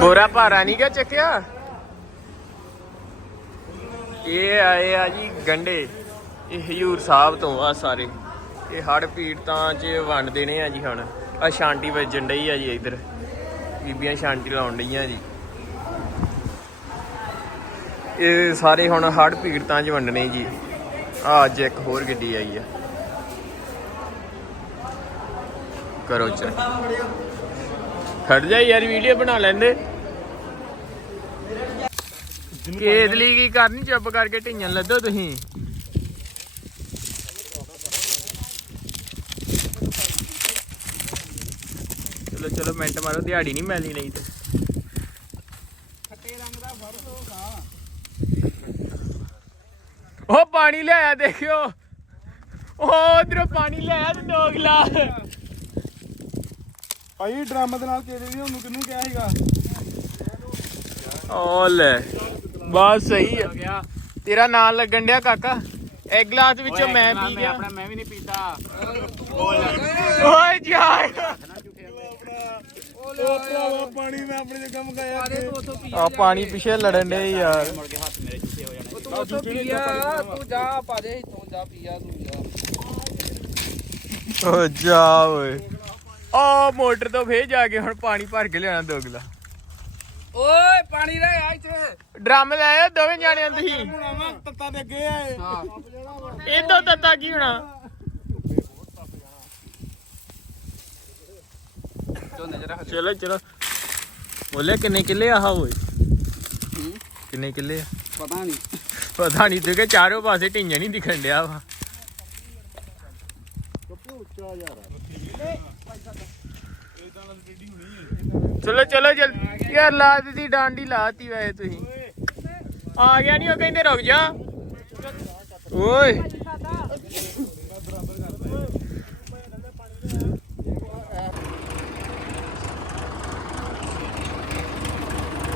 ਬੋਰਾ ਭਾਰਾ ਨਹੀਂ ਗਿਆ ਚੱਕਿਆ? ਇਹ ਆਏ ਆ ਜੀ ਗੰਡੇ। ਇਹ ਹਜੂਰ ਸਾਹਿਬ ਤੋਂ ਆ ਸਾਰੇ। ਇਹ ਹੜ ਪੀੜਤਾਂ 'ਚ ਵੰਡਦੇ ਨੇ ਆ ਜੀ ਹੁਣ। ਆ ਸ਼ਾਂਤੀ ਵੱਜਣ ਡਈ ਆ ਜੀ ਇੱਧਰ। ਬੀਬੀਆਂ ਸ਼ਾਂਤੀ ਲਾਉਣ ਡਈਆਂ ਜੀ। ਇਹ ਸਾਰੇ ਹੁਣ ਹੜ ਪੀੜਤਾਂ 'ਚ ਵੰਡਣੇ ਜੀ। ਆ ਅੱਜ ਇੱਕ ਹੋਰ ਗੱਡੀ ਆਈ ਆ। ਕਰੋ ਚੈੱਕ ਖੜ ਜਾ ਯਾਰ ਵੀਡੀਓ ਬਣਾ ਲੈਂਦੇ। ਕੇਦਲੀ ਕੀ ਕਰਨੀ ਚੁੱਪ ਕਰਕੇ ਢੀਆਂ ਲੱਦੋ ਤੁਸੀਂ। ਚਲੋ ਚਲੋ ਮਿੰਟ ਮਾਰੋ ਦਿਹਾੜੀ ਨਹੀਂ ਮਿਲਣੀ ਨਹੀਂ ਤੇ। ਉਹ ਪਾਣੀ ਲਿਆਇਆ ਦੇਖਿਓ। ਉਹ ਉਧਰੋਂ ਪਾਣੀ ਲਿਆਇਆ ਤੇ ਦੋ ਗਲਾਸ ਭਾਈ ਡਰਮ ਦੇ ਨਾਲ ਤੇਰੇ ਵੀ ਉਹਨੂੰ ਕਿਹਨੂੰ ਕਿਹਾ ਸੀਗਾ? ਓ ਲੈ। ਬਸ ਸਹੀ ਆ। ਤੇਰਾ ਨਾਂ ਲੱਗਣ ਡਿਆ ਕਾਕਾ। ਇੱਕ ਗਲਾਸ ਵਿੱਚੋਂ ਮੈਂ ਪੀ ਗਿਆ। ਆਪਣਾ ਮੈਂ ਵੀ ਨਹੀਂ ਪੀਤਾ। ਓਏ ਉਹ ਪਾਣੀ ਮੈਂ ਆਪਣੇ ਜਗ੍ਹਾ ਮੰਗਾਇਆ ਆ ਪਾਣੀ ਪਿੱਛੇ ਲੜਨ ਡੇ ਯਾਰ। ਮੁੜ ਕੇ ਹੱਥ ਮੇਰੇ ਚੁੱਕੇ ਹੋ ਜਾਣੇ ਤੂੰ ਉੱਥੋਂ ਪੀਆ ਤੂੰ ਜਾ ਪਾ ਦੇ ਇੱਥੋਂ ਜਾ ਪੀਆ ਤੂੰ ਜਾ ਓ ਜਾ ਓਏ। ਆ ਮੋਟਰ ਤੋਂ ਫੇਰ ਜਾ ਕੇ ਹੁਣ ਪਾਣੀ ਭਰ ਕੇ ਲਿਆਣਾ ਦੋਗਲਾ। ਓਏ ਪਾਣੀ ਰਹਿ ਆ ਇੱਥੇ। ਡਰਮ ਲੈ ਆਇਓ ਦੋਵੇਂ ਜਾਣੇ ਹੁੰਦੇ ਸੀ ਬਣਾਵਾ ਤੱਤਾ ਦੇ ਅੱਗੇ ਆਏ ਹਾਂ। ਇਹ ਤੋਂ ਤੱਤਾ ਕੀ ਹੋਣਾ? ਰੱਖ ਚਲੋ ਚਲੋ। ਬੋਲੇ ਕਿੰਨੇ ਕਿੱਲੇ ਆਹ ਓਏ? ਕਿੰਨੇ ਕਿੱਲੇ ਆ? ਪਤਾ ਨਹੀਂ। ਪਤਾ ਨਹੀਂ ਤੇ ਕਿ ਚਾਰੋਂ ਪਾਸੇ ਢੀਆਂ ਨਹੀਂ ਦਿਖਣ ਡਿਆ ਵਾ। ਚਲੋ ਚਲੋ ਜਲ ਯਾਰ ਲਾ ਦਿੱਤੀ ਡਾਂਡੀ ਲਾਤੀ ਵੈਸੇ ਤੁਸੀਂ। ਆ ਗਿਆ ਨਹੀਂ ਉਹ ਕਹਿੰਦੇ ਰੁਕ ਜਾ। ਓਏ।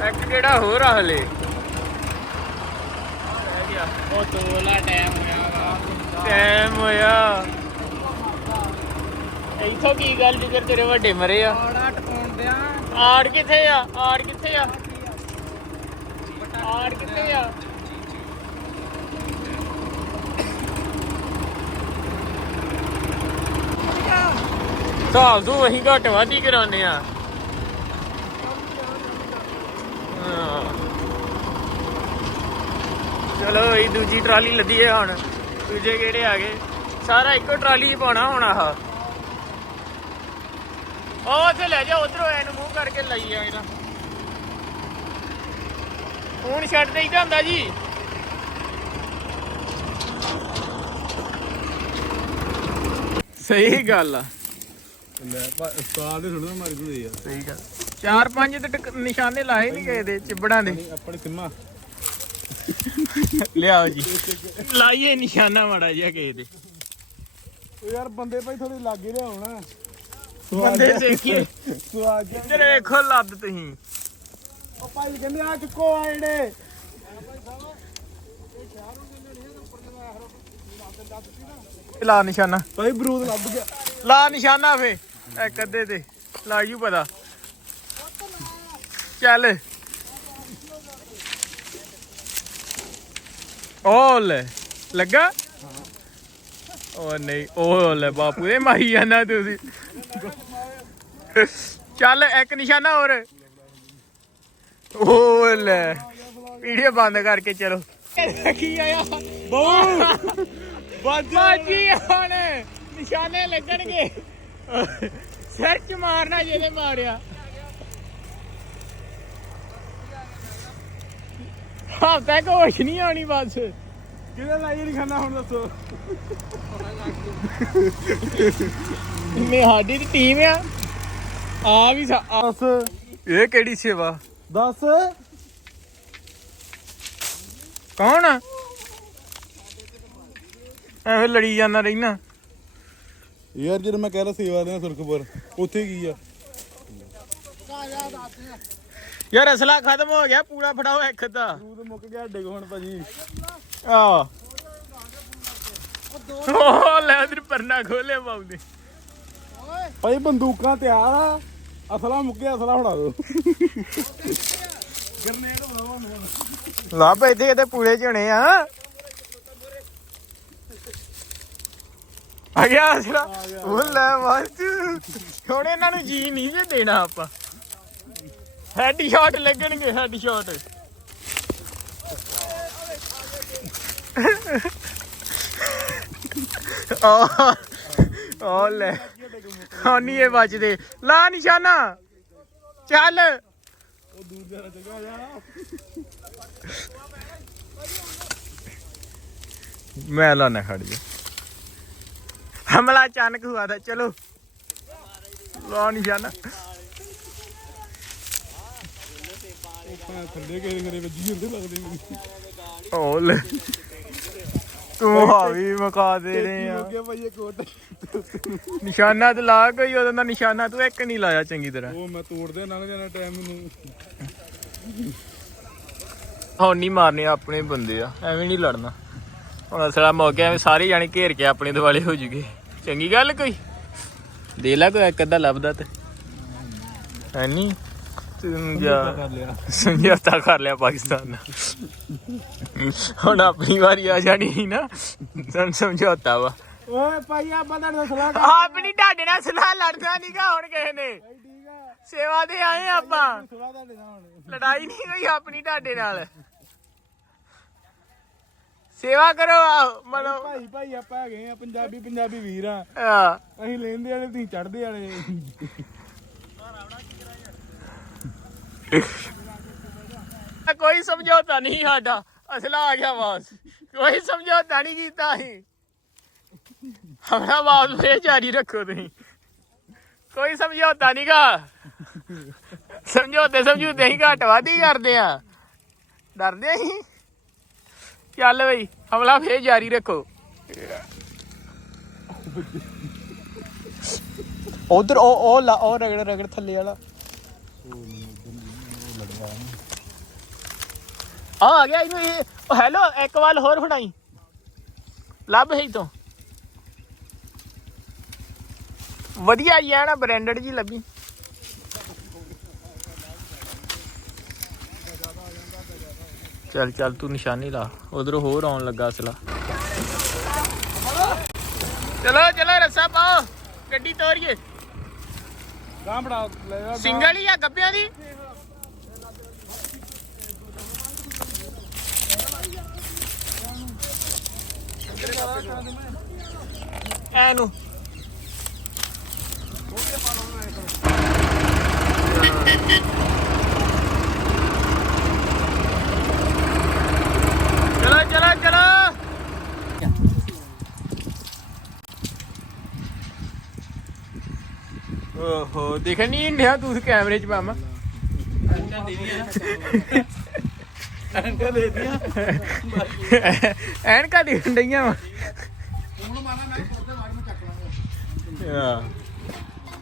ਇੱਕ ਕਿਹੜਾ ਹੋਰ ਆ ਹਲੇ? ਰਹਿ ਗਿਆ ਉਹ ਤੋਲਾ ਟਾਈਮ ਹੋਇਆ ਟਾਈਮ ਹੋਇਆ। ਇੱਥੋਂ ਕੀ ਗੱਲ ਜਿਗਰ ਤੇਰੇ ਵੱਡੇ ਮਰੇ ਆ? ਆੜਾ ਟਪਾਉਣ ਦਿਆਂ ਆੜ ਕਿੱਥੇ ਆ? ਆੜ ਕਿੱਥੇ ਆ? ਆੜ ਕਿੱਥੇ ਆ? ਹਿਸਾਬ ਤੂੰ ਵਹੀ ਘੱਟ ਵਾਧੀ ਕਰਾਉਂਦੇ ਆ। ਚਲੋ ਇਹ ਦੂਜੀ ਟਰਾਲੀ ਲੱਦੀ ਹੈ ਹੁਣ। ਦੂਜੇ ਕਿਹੜੇ ਆ ਗਏ? ਸਾਰਾ ਇੱਕੋ ਟਰਾਲੀ ਹੀ ਪਾਉਣਾ ਹੁਣ ਆਹ। ਉਹ ਉੱਥੇ ਲੈ ਜਾ ਉਧਰੋਂ ਐਨ ਮੂੰਹ ਕਰਕੇ ਲਈ ਆ ਇਹਦਾ। ਫੋਨ ਛੱਡ ਦੇਈਦਾ ਹੁੰਦਾ ਜੀ। ਸਹੀ ਗੱਲ ਆ। ਲੈ ਉਸਤਾਦ ਦੇ ਥੋੜਾ ਮਾਰੀ ਤੂੰ ਯਾਰ ਸਹੀ ਗੱਲ। ਚਾਰ ਪੰਜ ਤੇ ਟਕ- ਨਿਸ਼ਾਨੇ ਲਾਏ ਨਹੀਂ ਗਏ ਦੇ ਚਿਬੜਾਂ ਦੇ। ਆਪਣੀ ਸਿੰਮਾ ਲਿਆਓ ਜੀ। ਲਾਈਏ ਨਿਸ਼ਾਨਾ ਮਾੜਾ ਜਿਹਾ ਕਿਸੇ ਦੇ। ਉਹ ਯਾਰ ਬੰਦੇ ਭਾਈ ਥੋੜੇ ਲਾਗੇ ਲਿਆਉਣਾ। ਬੰਦੇ ਦੇਖੀਏ ਸਵਾਦ ਜਿਹਾ। ਇੱਧਰ ਵੇਖੋ ਲੱਦ ਤੁਸੀਂ ਉਹ ਭਾਈ ਕਹਿੰਦੇ ਆ ਚੁੱਕੋ ਆ ਜਿਹੜੇ ਲਾ ਨਿਸ਼ਾਨਾ ਭਾਈ ਬਰੂਦ ਲੱਭ ਗਿਆ ਲਾ ਨਿਸ਼ਾਨਾ ਫੇ ਇੱਕ ਅੱਧੇ ਤੇ ਲੱਗ ਜੂ ਪਤਾ ਚੱਲ ਓ ਲੈ ਲੱਗਾ ਓ ਨਹੀਂ ਓ ਲੈ ਬਾਪੂ ਇਹ ਮਾਰੀ ਜਾਣਾ ਤੁਸੀਂ। ਚੱਲ ਇੱਕ ਨਿਸ਼ਾਨਾ ਹੋਰ। ਓ ਲੈ ਵੀਡੀਓ ਬੰਦ ਕਰਕੇ ਚਲੋ। ਕੀ ਆਇਆ? ਬਹੁ ਬਾਜੀ ਹੁਣ। ਨਿਸ਼ਾਨੇ ਲੱਗਣਗੇ। ਸਿਰ ਚ ਮਾਰਨਾ ਜਿਹਦੇ ਮਾਰਿਆ। ਹਫਤਾ ਕੋਸ਼ ਨਹੀਂ ਆਉਣੀ ਬਸ। ਕਿਹਦੇ ਲਾਈ ਨਹੀਂ ਖਾਣਾ ਹੁਣ ਦੱਸੋ? ਮੇ ਸਾਡੀ ਦੀ ਟੀਮ ਆ। ਆ ਵੀ ਦੱਸ। ਇਹ ਕਿਹੜੀ ਸੇਵਾ? ਦੱਸ। ਕੌਣ ਆ? ਐਵੇਂ ਲੜੀ ਜਾਂਦਾ ਰਹਿਣਾ। ਯਾਰ ਜਦੋਂ ਮੈਂ ਕਹਿ ਰਿਹਾ ਸੇਵਾ ਦੇ ਸੁਰਖਪੁਰ ਉੱਥੇ ਕੀ ਆ? ਯਾਰ ਅਸਲਾ ਖਤਮ ਹੋ ਗਿਆ ਪੂਰਾ ਫੜਾਓ ਇੱਕ ਦਾ ਤੂੰ ਤੇ ਮੁੱਕ ਗਿਆ ਡਿੱਗ ਹੁਣ ਭਾਜੀ। ਆ ਉਹ ਲੈ ਉਧਰ ਪਰਨਾ ਖੋਲੇ ਬਾਉਂਦੇ ਭਾਈ ਬੰਦੂਕਾਂ ਤਿਆਰ ਆ। ਅਸਲਾ ਮੁੱਕਿਆ ਅਸਲਾ ਫੜਾ ਦੋ। ਲੱਭ ਇੱਥੇ ਕਿਤੇ ਪੂਰੇ ਝਣੇ ਆ। ਆ ਗਿਆ ਅਸਲਾ। ਉਹ ਲੈ ਮਸਤ ਹੁਣ ਇਹਨਾਂ ਨੂੰ ਜੀ ਨਹੀਂ ਜੇ ਦੇਣਾ ਆਪਾਂ। ਹੈਡ ਸ਼ਾਟ ਲੱਗਣਗੇ ਹੈਡ ਸ਼ਾਟ ਆ ਆ ਲੈ। ਹਾਂ, ਨਹੀਂ, ਇਹ ਵੱਜਦੇ। ਲਾ ਨਿਸ਼ਾਨਾ। ਚੱਲ। ਉਹ ਦੂਰ ਜਾਣਾ ਚੰਗਾ ਜਾ ਮੈਂ ਲਾਣਾ ਖੜ ਜਾ। ਹਮਲਾ ਅਚਾਨਕ ਹੁਆ था ਚਲੋ। ਲਾ ਨਿਸ਼ਾਨਾ। ਆਪਾਂ ਥੱਲੇ ਕਿਸੇ ਘਰੇ ਵੱਜੀ ਹੁੰਦੇ ਲੱਗਦੇ। ਓ ਲੈ ਤੂੰ ਹਾਵੀ ਮਕਾ ਦੇ ਰਹੇ ਆ। ਗਿਆ ਭਾਈ ਇਹ ਕੋਟ ਨਿਸ਼ਾਨਾ ਤੇ ਲਾ ਕੋਈ ਉਹਦਾ ਨਿਸ਼ਾਨਾ ਤੂੰ ਇੱਕ ਨਹੀਂ ਲਾਇਆ ਚੰਗੀ ਤਰ੍ਹਾਂ। ਉਹ ਮੈਂ ਤੋੜਦੇ ਲੰਘ ਜਾਣਾ ਟਾਈਮ ਮੈਨੂੰ ਹੁਣ ਨਹੀਂ ਮਾਰਨੇ ਆਪਣੇ ਬੰਦੇ ਆ ਐਵੇਂ ਨਹੀਂ ਲੜਨਾ। ਹੁਣ ਅਸਲਾ ਮੌਕੇ ਐਵੇਂ ਸਾਰੇ ਜਾਣੇ ਘੇਰ ਕੇ ਆਪਣੇ ਦੁਆਲੇ ਹੋ ਜੂਗੇ। ਚੰਗੀ ਗੱਲ ਕੋਈ? ਦੇ ਲੈ ਕੋਈ ਇੱਕ ਅੱਧਾ ਲੱਭਦਾ ਤੇ। ਹੈ ਨਹੀਂ ਜਾ ਕਰ ਲਿਆ ਸਮਝੌਤਾ ਕਰ ਲਿਆ ਪਾਕਿਸਤਾਨ ਨਾਲ। ਹੁਣ ਆਪਣੀ ਵਾਰੀ ਆ ਜਾਣੀ ਸੀ ਨਾ ਸਾਨੂੰ ਸਮਝੌਤਾ ਵਾ। ਓਏ ਭਾਈ ਆ ਬੰਦਾ ਦਾ ਸਲਾਹ ਕਰ ਆਪਣੀ ਢਾਡੇ ਨਾਲ ਸਲਾਹ ਲੜਨਾ ਨਹੀਂਗਾ ਹੁਣ ਕਿਸੇ ਨੇ। ਸੇਵਾ ਦੇ ਆਏ ਆਪਾਂ। ਲੜਾਈ ਨਹੀਂ ਹੋਈ ਆਪਣੀ ਢਾਡੇ ਨਾਲ। ਸੇਵਾ ਕਰੋ ਮਤਲਬ ਭਾਈ ਭਾਈ ਆਪਾਂ ਹੈਗੇ ਆ ਪੰਜਾਬੀ ਪੰਜਾਬੀ ਵੀਰ ਆ। ਆ ਅਸੀਂ ਲੈਂਦੇ ਵਾਲੇ ਤੁਸੀਂ ਚੜਦੇ ਵਾਲੇ। ਕੋਈ ਸਮਝੌਤਾ ਨਹੀਂ ਸਾਡਾ। ਅਸਲਾ ਆ ਗਿਆ ਵਾਸ ਕੋਈ ਸਮਝੌਤਾ ਨਹੀਂ ਕੀਤਾ ਅਸੀਂ। ਹਮਰਾ ਵਾਸ ਫੇਰ ਜਾਰੀ ਰੱਖੋ ਤੁਸੀਂ। ਕੋਈ ਸਮਝੌਤਾ ਨਹੀਂਗਾ ਸਮਝੌਤੇ ਸਮਝੂਤੇ ਹੀ ਘੱਟ ਵੱਧ ਕਰਦੇ ਆ। ਡਰਦੇ ਅਸੀਂ। ਚੱਲ ਬਈ ਹਮਲਾ ਫੇਰ ਜਾਰੀ ਰੱਖੋ। ਉਧਰ ਉਹ ਉਹ ਲਾ ਉਹ ਰਗੜ ਰਗੜ ਥੱਲੇ ਵਾਲਾ। ਆ ਆ ਗਿਆ ਇਹਨੂੰ ਇਹ ਹੈਲੋ ਇੱਕ ਵਾਰ ਹੋਰ ਫੜਾਈ। ਲੱਭ ਹੈ ਤੋਂ। ਵਧੀਆ ਹੀ ਆ ਨਾ ਬ੍ਰਾਂਡਡ ਜੀ ਲੱਭੀ। ਚੱਲ ਚੱਲ ਤੂੰ ਨਿਸ਼ਾਨੀ ਲਾ। ਉਧਰੋਂ ਹੋਰ ਆਉਣ ਲੱਗਾ ਅਸਲਾ। ਚਲੋ ਚਲੋ ਰੱਸਾ ਪਾਓ। ਗੱਡੀ ਤੋਰੀਏ। ਗਾਂ ਬੜਾ ਲੈ ਸਿੰਗਲ ਹੀ ਆ ਗੱਬਿਆਂ ਦੀ? ਐਨੂੰ। ਚਲੋ ਚਲੋ ਚਲੋ। ਓਹੋ ਦੇਖਣ ਨਹੀਂ ਇੰਡਿਆ ਤੂੰ ਕੈਮਰੇ 'ਚ ਪਾਵਾਂ। ਐਂਟਾ ਦੇ ਦੀਆਂ ਐਨਕਾਂ ਦਿਖਣ ਡਈਆਂ ਵਾ। ਹੁਣ ਮਾਨਾ ਮੈਂ ਮਾਰੀ ਮੈਂ ਚੱਕ ਲਾਂਗਾ। ਹਾਂ।